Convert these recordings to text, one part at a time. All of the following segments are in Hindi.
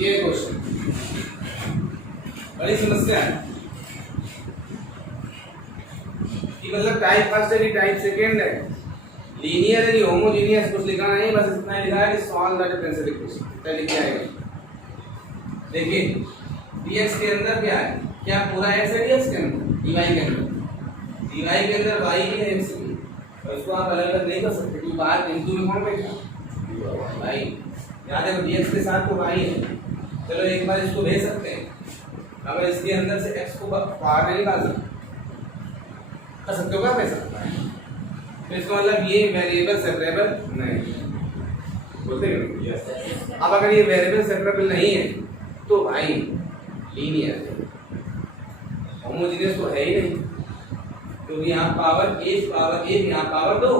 ये क्वेश्चन बड़ी समस्या है कि मतलब टाइप फर्स्ट है कि टाइप सेकेंड है, लीनियर है कि होमोजीनियस, कुछ लिखा नहीं, बस इतना ही लिखा है कि सॉल्व द डिफरेंशियल इक्वेशन। क्या लिख के आएगा? देखिए dx के अंदर क्या है, क्या पूरा x है dx के अंदर, dy के अंदर, dy के अंदर y भी है x भी, तो इसको आप अलग अलग नहीं कर सकते क्योंकि बाहर इनटू में कौन बैठा y, याद है dx के साथ तो y है। चलो एक बार इसको भेज सकते हैं, अगर इसके अंदर से x को बाहर नहीं निकाल सकते, कर सकते हो क्या पैसा, तो इसका मतलब ये वेरिएबल सेपरेबल नहीं बोलते हैं। अब अगर ये वेरिएबल सेपरेबल नहीं है तो भाई लीनियर है, होमोजेनियस तो है ही नहीं, क्योंकि यहाँ पावर एक यहाँ पावर 2,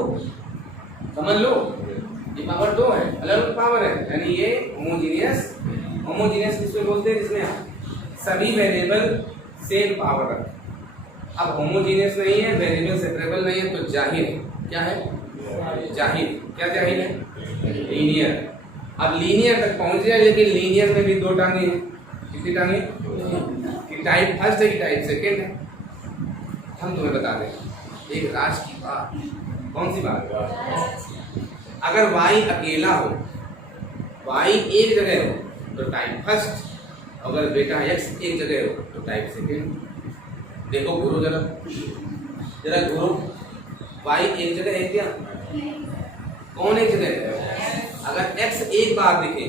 समझ लो ये पावर 2 है, अलग पावर है, यानी ये होमोजेनियस। होमोजेनियस किसको बोलते हैं? जिसमें सभी वेरिएबल सेम पावर रखते। अब होमोजेनियस नहीं है, वेरिएबल सेपरेबल नहीं है, तो जाहिर है क्या है? जाहिर। क्या जाहिर है? लीनियर। अब लीनियर तक पहुंच जाए, लेकिन लीनियर में भी दो टांगे हैं। कितनी टांगे? कि टाइप फर्स्ट है कि टाइप सेकेंड है। हम तुम्हें बता दें एक राज की बात। कौन सी बात? अगर y अकेला हो, y एक जगह हो तो टाइप फर्स्ट, अगर बेटा x एक जगह हो तो टाइप सेकेंड। देखो गुरु जरा गुरु, y एक जगह है क्या? कौन एक जगह है? अगर x एक बार दिखे,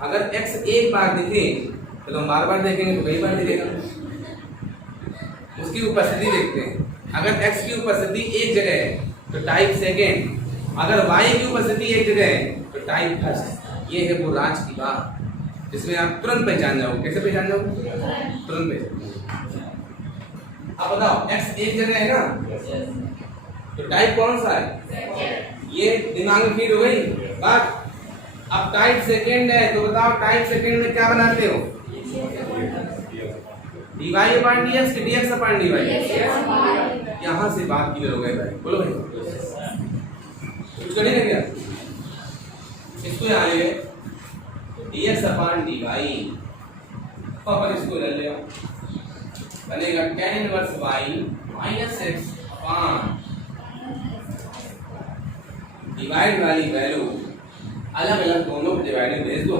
अगर x एक बार दिखे तो हम बार बार देखेंगे तो कई बार दिखेगा, उसकी उपस्थिति देखते हैं। अगर x की उपस्थिति एक जगह है तो टाइप सेकेंड, अगर y की उपस्थिति एक जगह है तो टाइप फर्स्ट। ये है वो राज की बात जिसमें आप तुरंत पहचान जाओगे। कैसे पहचान जाओगे? तुरंत पहचान। अब बताओ x एक जगह है ना, तो टाइप कौन सा है? ये दिमाग में फीड हो गई बात। अब टाइप सेकेंड है तो बताओ टाइप सेकेंड में क्या बनाते हो? dy अपॉन dx कि dx अपॉन dy? यहाँ से बात क्लियर हो गई भाई, बोलो भाई कुछ करने लग गया। इसको यहाँ ले dx अपॉन dy, अपन इसको ले लिया, बनेगा tan inverse y minus x upon divide वाली वैल्यू अलग अलग दोनों डिवाइड में भेज दो,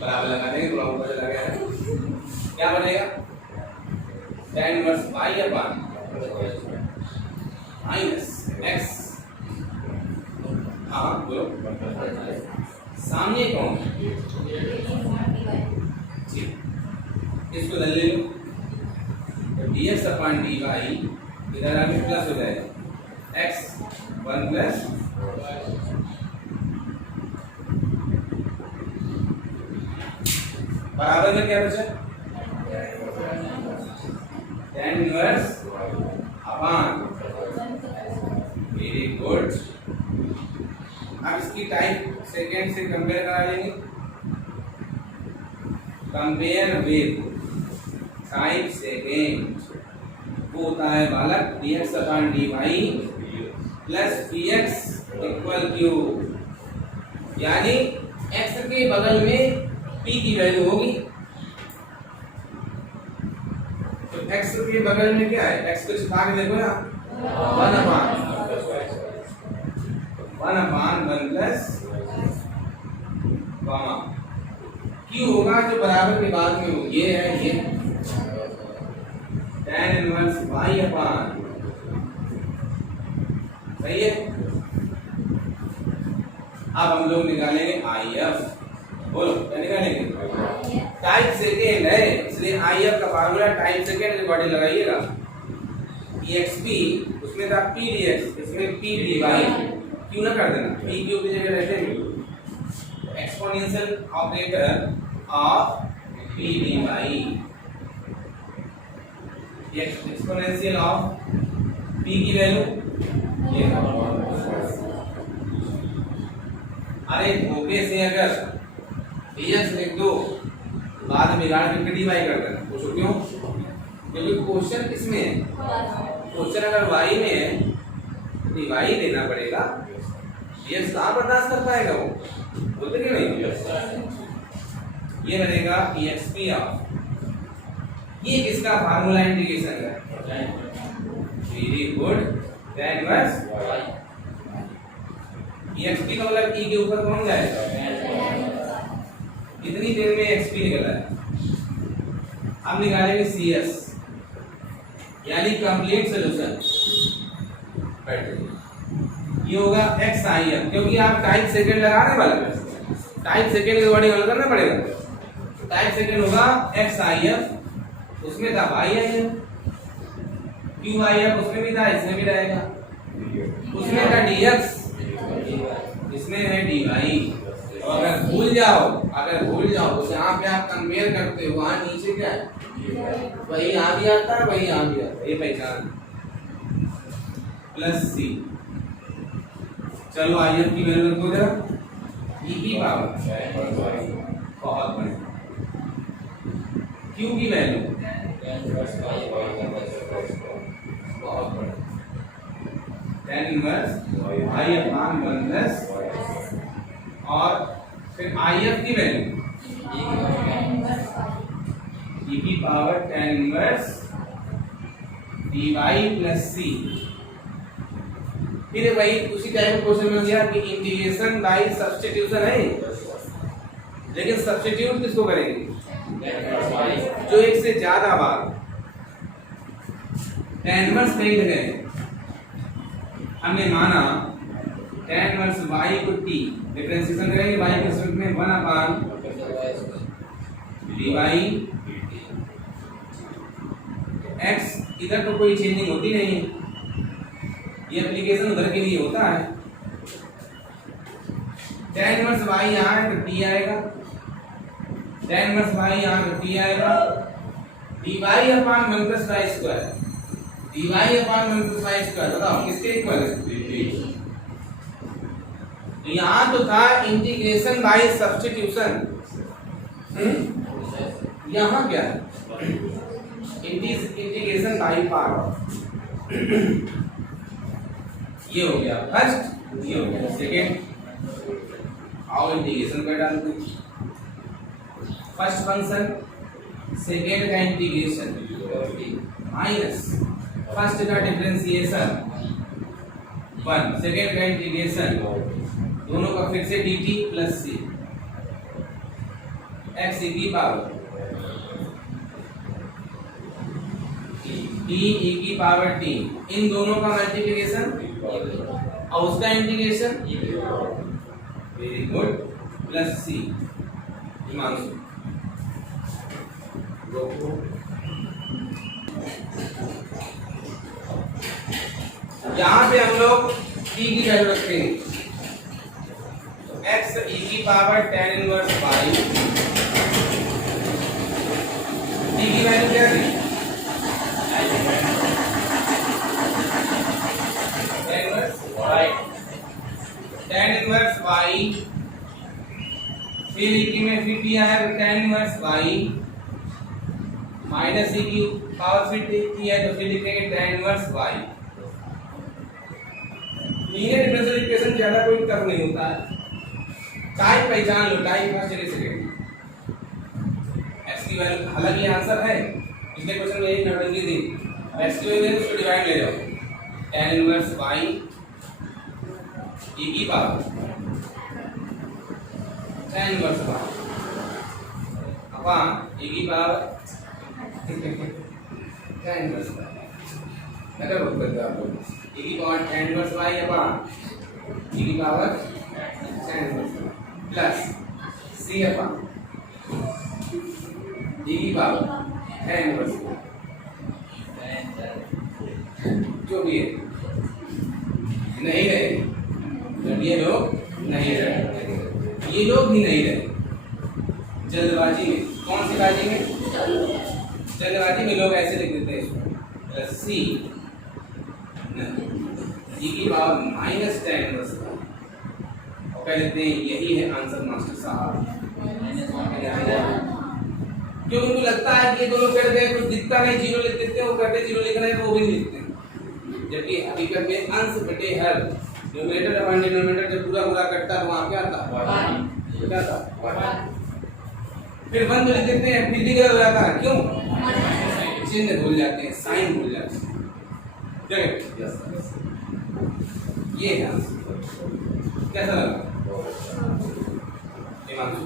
बराबर लगा देंगे, थोड़ा ऊपर चला गया है, क्या बनेगा? tan inverse y upon minus x। हाँ बोलो, सामने कौन? इसको ले लो, तो dx अपॉन dy इधर आगे प्लस हो जाएगा x 1 प्लस बराबर में क्या बचा? tan inverse upon, very good. अब इसकी टाइप सेकेंड से कंपेयर करा लेंगे, कंपेयर विद टाइप सेकेंड, वो होता है बालक dx upon dy plus px equal q, यानी x के बगल में p की वैल्यू होगी, तो x के बगल में क्या है? x को छिपा के देखो ना, 1 अपान 1 प्लस q होगा जो बराबर के बाद में हो, ये है ये tan इनवर्स y अपॉन, सही है। अब हम लोग निकालेंगे IF, बोलो क्या निकालेंगे? टाइप सेकेंड है इसलिए IF का फार्मूला टाइप सेकेंड के बॉडी लगाइएगा, pxp उसमें था p dx, इसमें p dy, क्यों ना कर देना, p q की जगह रहते हैं exponential operator of p dy, exponential of p की वैल्यू ये। अरे धोखे से अगर dx लिख दो बाद में बिगाड़ के dy कर देना, पूछो क्यों? क्योंकि क्वेश्चन इसमें है, क्वेश्चन अगर y में है तो dy देना पड़ेगा, dx कहाँ बर्दाश्त कर पाएगा वो, बोलते कि नहीं? ये बनेगा एक्सपी ऑफ, ये किसका फार्मूला इंटीग्रेशन है? Very good, tan inverse XP का मतलब ई के ऊपर कौन जाएगा? इतनी देर में एक्सपी निकला है। अब निकालेंगे सीएस यानी कंप्लीट सॉल्यूशन। ये होगा एक्स आई एफ, क्योंकि आप टाइम सेकंड लगाने वाले हैं, टाइम सेकंड के अकॉर्डिंग हल करना पड़ेगा। टाइम सेकंड होगा एक्स आई एफ, उसमें था Y I F, Q I F उसमें भी था, इसमें भी रहेगा। उसमें था डीएक्स, इसमें है डी वाई। अगर भूल जाओ तो जहाँ पे आप कंपेयर करते हो वहाँ नीचे क्या है? वही यहाँ भी आता है, वही यहाँ भी आता है, ये पहचान प्लस सी। चलो आई एफ की वैल्यू रखो जरा, ई की पावर बहुत बढ़िया, क्यू की वैल्यू बहुत बढ़िया, tan inverse I upon 1 plus, और फिर आई एफ की वैल्यू ई की power tan inverse dy plus C. फिर वही उसी टाइप का क्वेश्चन मिल गया कि इंटीग्रेशन बाय सब्स्टिट्यूशन है, लेकिन सब्स्टिट्यूट किसको करेंगे? जो एक से ज्यादा बार tan इनवर्स नहीं लगे। हमने माना tan इनवर्स y को t डिफरेंशिएशन करेंगे y के रिस्पेक्ट में 1 अपॉन dy x, इधर तो कोई चेंजिंग होती नहीं है, ये एप्लीकेशन उधर के लिए होता है। tan इनवर्स y यहाँ है तो t आएगा, tan इनवर्स y यहाँ तो t आएगा, dy upon 1 plus y square, dy upon 1 plus y square बताओ किसके इक्वल है? तो यहाँ तो था इंटीग्रेशन बाय सब्स्टिट्यूशन, यहाँ क्या है? Integration by part. ये हो गया फर्स्ट, ये हो गया सेकेंड। आओ इंटीग्रेशन कर डालते हैं। फर्स्ट फंक्शन सेकेंड का इंटीग्रेशन माइनस फर्स्ट का डिफरेंशिएशन 1, सेकेंड का इंटीग्रेशन दोनों का फिर से dt प्लस सी x e की पावर t e की पावर t, इन दोनों का मल्टीप्लिकेशन और उसका इंटीग्रेशन वेरी गुड प्लस सी। यहाँ पे हम लोग t की वैल्यू रखेंगे, x e की power tan inverse y, t की वैल्यू क्या थी? tan इनवर्स y, फिर e की में फिर t आया तो tan inverse y minus e की पावर फिर t है तो फिर लिखेंगे tan inverse y। Linear differential equation ज्यादा कोई टफ नहीं होता है, टाइप पहचान लो, टाइप फर्स्ट सेकंड x की वैल्यू, हालांकि ये आंसर है पिछले क्वेश्चन में एक नोटिंग दी x की वैल्यू उसको डिवाइड ले जाओ, tan इनवर्स y e की power tan inverse y upon e की पावर tan इनवर्स y, अगर वो करते आप लोग e की power tan inverse y upon e की power tan inverse y plus c upon e की पावर tan इनवर्स y, जो भी है नहीं रहे, जब ये लोग नहीं रहे, ये लोग भी नहीं रहे जल्दबाजी में। कौन सी बाजी में? जल्दबाजी में लोग ऐसे लिख देते हैं सी e की power minus tan inverse y, और कह देते हैं यही है आंसर मास्टर साहब। क्यों? उनको लगता है कि ये दोनों कर गए, कुछ दिखता नहीं, जीरो लिख देते हैं, वो करते जीरो लिख रहे हैं वो भी नहीं लिखते हैं, जबकि हकीकत में अंश बटे हर, न्यूमरेटर अपॉन डिनोमिनेटर जब पूरा पूरा कटता है वहां क्या आता है? क्या आता? फिर 1 लिख देते हैं, फिर भी गलत हो जाता है, क्यों? चिन्ह भूल जाते हैं, साइन भूल जाते हैं। क्या कहते हैं? ये है कैसा लगा हिमांशु?